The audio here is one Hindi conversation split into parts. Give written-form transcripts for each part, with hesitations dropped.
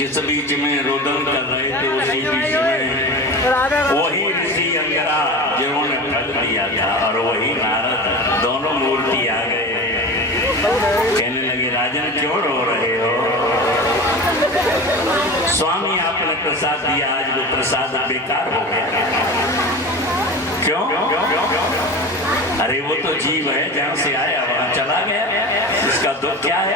जिस बीच में रोदन कर रहे थे उसी बीच में वही ऋषि अंगरा जिन्होंने फल दिया था और वही नारद, दोनों मूर्ति आ गए। कहने लगे राजन क्यों रो रहे हो? स्वामी आपने प्रसाद दिया, आज वो प्रसाद बेकार हो गया। क्यों? अरे वो तो जीव है, जहां से आया वहां चला गया, इसका दुख क्या है?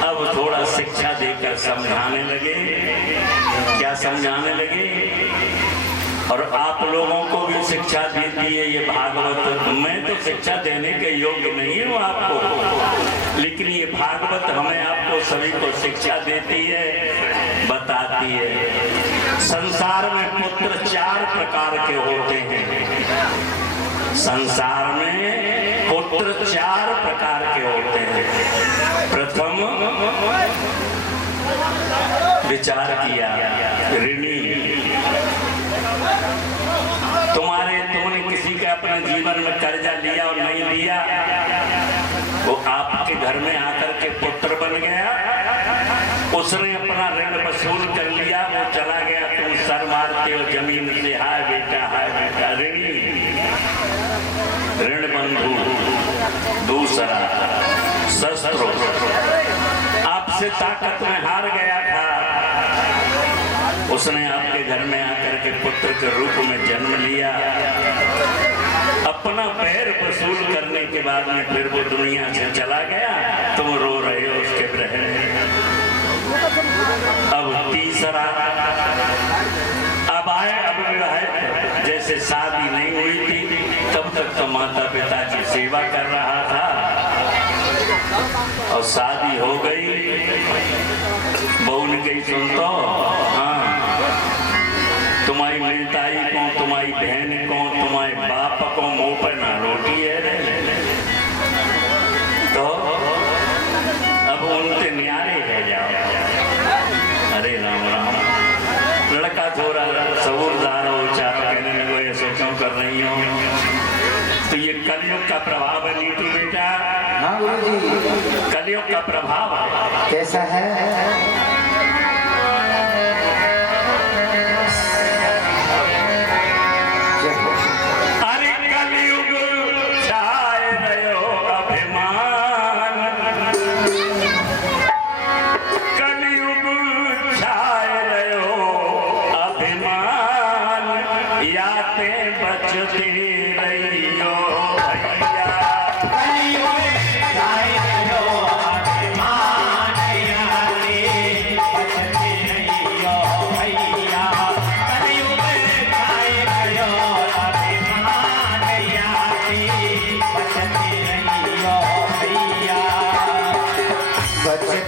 अब थोड़ा शिक्षा देकर समझाने लगे। क्या समझाने लगे? और आप लोगों को भी शिक्षा देती है ये भागवत। मैं तो शिक्षा देने के योग्य नहीं हूँ आपको, लेकिन ये भागवत हमें आपको सभी को शिक्षा देती है, बताती है। संसार में पुत्र 4 प्रकार के होते हैं। संसार में पुत्र 4 प्रकार के होते हैं। प्रथम विचार किया, ऋणी। तुमने किसी के अपने जीवन में कर्जा लिया और नहीं दिया, वो आपके घर में आकर के पुत्र बन गया, उसने अपना ऋण वसूल कर लिया, वो चला गया, तुम सर मारते हो जमीन से, हाय बेटा हाय बेटा। ऋणी, ऋण बंधु। दूसरा शस्त्र, आपसे ताकत में हार गया था, उसने आपके घर में आकर के पुत्र के रूप में जन्म लिया, अपना पैर वसूल करने के बाद में फिर वो दुनिया से चला गया, तुम रो रहे हो उसके विरह में। अब तीसरा, अब आए अविवाहित, जैसे शादी नहीं हुई थी तब तक तो माता पिता की सेवा कर रहा था, और शादी हो गई, बहू ने कही सुन तो, हाँ तुम्हारी नेताई को, तुम्हारी बहन को, तुम्हारे बाप को मुंह पर ना रोटी है रे, तो अब उनके न्यारे रह जाओ। अरे राम राम। लड़का थोड़ा सबूरदार हो, चार कहने लगे ये सोचो कर रही हो, तो ये कलयुग का प्रभाव है नीतू बेटा। हाँ गुरुजी। कलयुग का प्रभाव है। कैसा है? अरे कलयुग छाए रहो अभिमान, कलयुग छाए रहो अभिमान, याते बचते रहियो भैया। कलयुग छाए रहो अभिमान,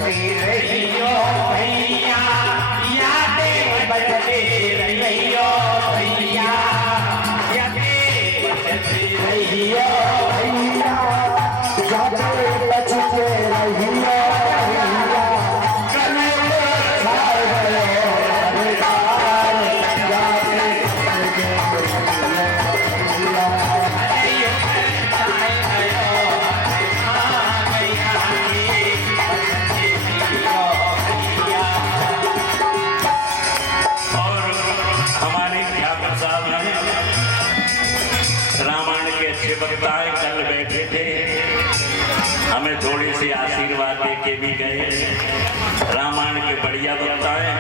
बजती रहियो भैया, यादें बजती रहियो भैया, यादें बजती रहियो भैया, यादें बजती रहियो भैया, कन्हैया छाए गयो अधिकार, यादें बजती रहियो रामायण के अच्छे वक्ताएं कल बैठे थे, हमें थोड़ी सी आशीर्वाद दे के भी गए। रामायण के बढ़िया वक्ताएं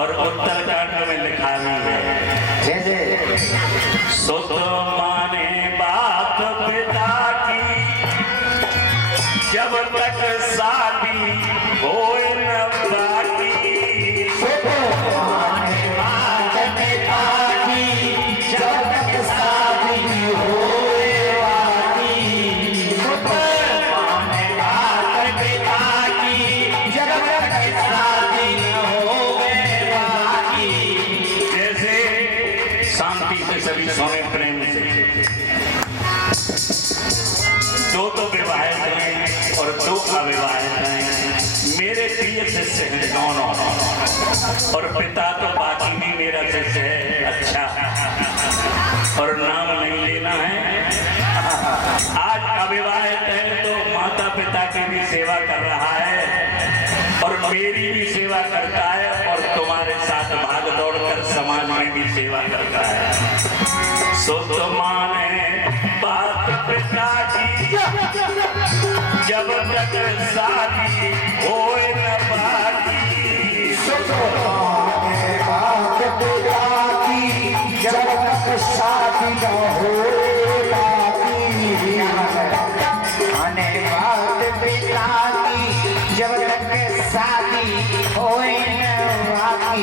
और उत्तरकांड में लिखा भी है, सुत माने बात पिता की, जब तक शादी होए न बाकी। सुत माने बात पिता की, जब तक शादी होए बाकी। सुत माने बात पिता की, जब तक शादी होए बाकी। जैसे शांति से सभी सोने प्रेम से, दो तो विवाहित हैं और दो अविवाहित हैं। मेरे प्रिय शिष्य हैं दोनों, और पिता तो बाकी भी मेरा शिष्य है। अच्छा, और नाम नहीं लेना है। आज अविवाहित है तो माता पिता की भी सेवा कर रहा है और मेरी भी सेवा करता है, और तुम्हारे साथ भाग दौड़ कर समाज में भी सेवा करता है। सो तो माने बात पिता की, जब तक शादी होए न बाकी। सुत माने बात पिता की, जब तक शादी न होए बाकी। माने बात पिता की, जब तक शादी होए न बाकी।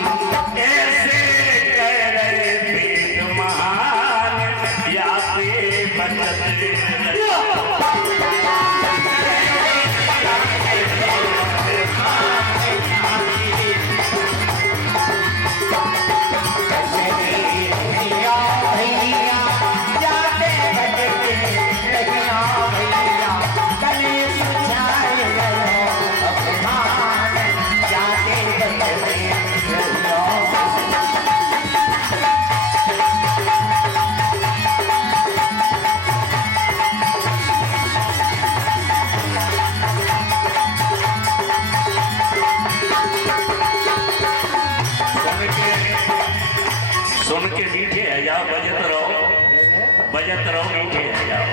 ऐसे कह रहे वेद महान, यादें बजते सुन के मीठे है जाओ, बजत रहो मीठे है जाओ।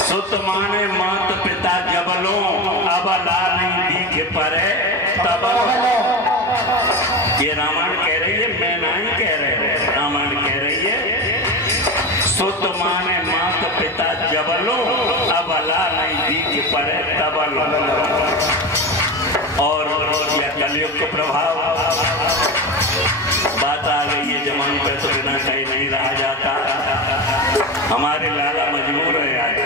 सुत माने मात पिता जबलो, अबला नहीं दिख परे तब। ये रामायण कह रही है, मैं नहीं कह रहे, रामायण कह रही है। सुत माने मात पिता जबलो, अबला नहीं दिख परे तब। और यह कलयुग का प्रभाव, बात आ गई है जमाने पर तो बिना कहीं नहीं रहा जाता। हमारे लाला मजबूर है आज,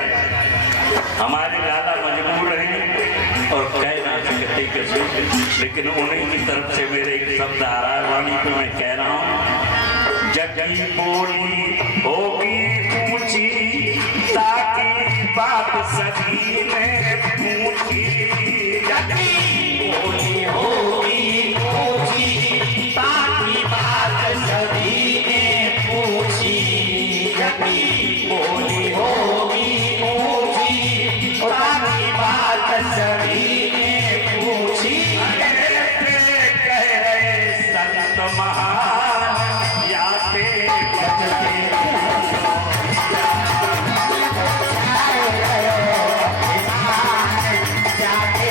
हमारे लाला मजबूर हैं और कह ना सकते कैसे, लेकिन उन्हीं की तरफ से मेरे एक शब्द आ रहा है वाणी पे मैं कह रहा हूँ। जगी बोली होगी ऊंची, ताकि बात सभी ने पूछी। जगी बोली होगी ऊंची, ताकि बात सभी ने पूछी। जगी बोली होगी ऊंची, ताकि बात सभी ने पूछी। कह रहे संत महान, यादें बजते जाते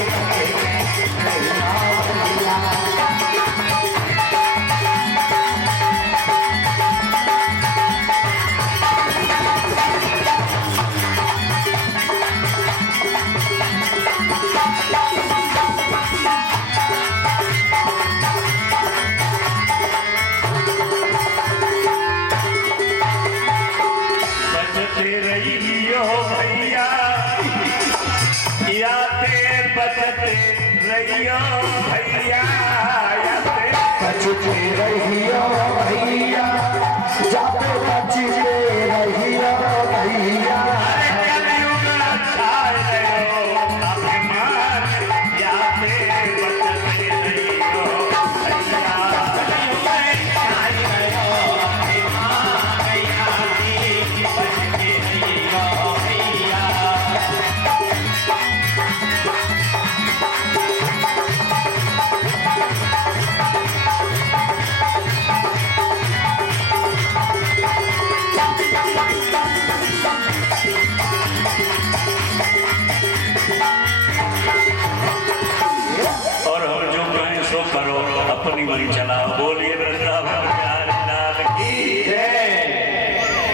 रहियो भैया बचते रहियो भैया जाते बचते रहियो भैया कलयुग छाए रहो अभिमान यादे बचते रहियो भैया कलयुग छाए रहो अभिमान यादे बचते रहियो भैया और हम जो कहें सो करो अपनी मन चलाओ बोलिए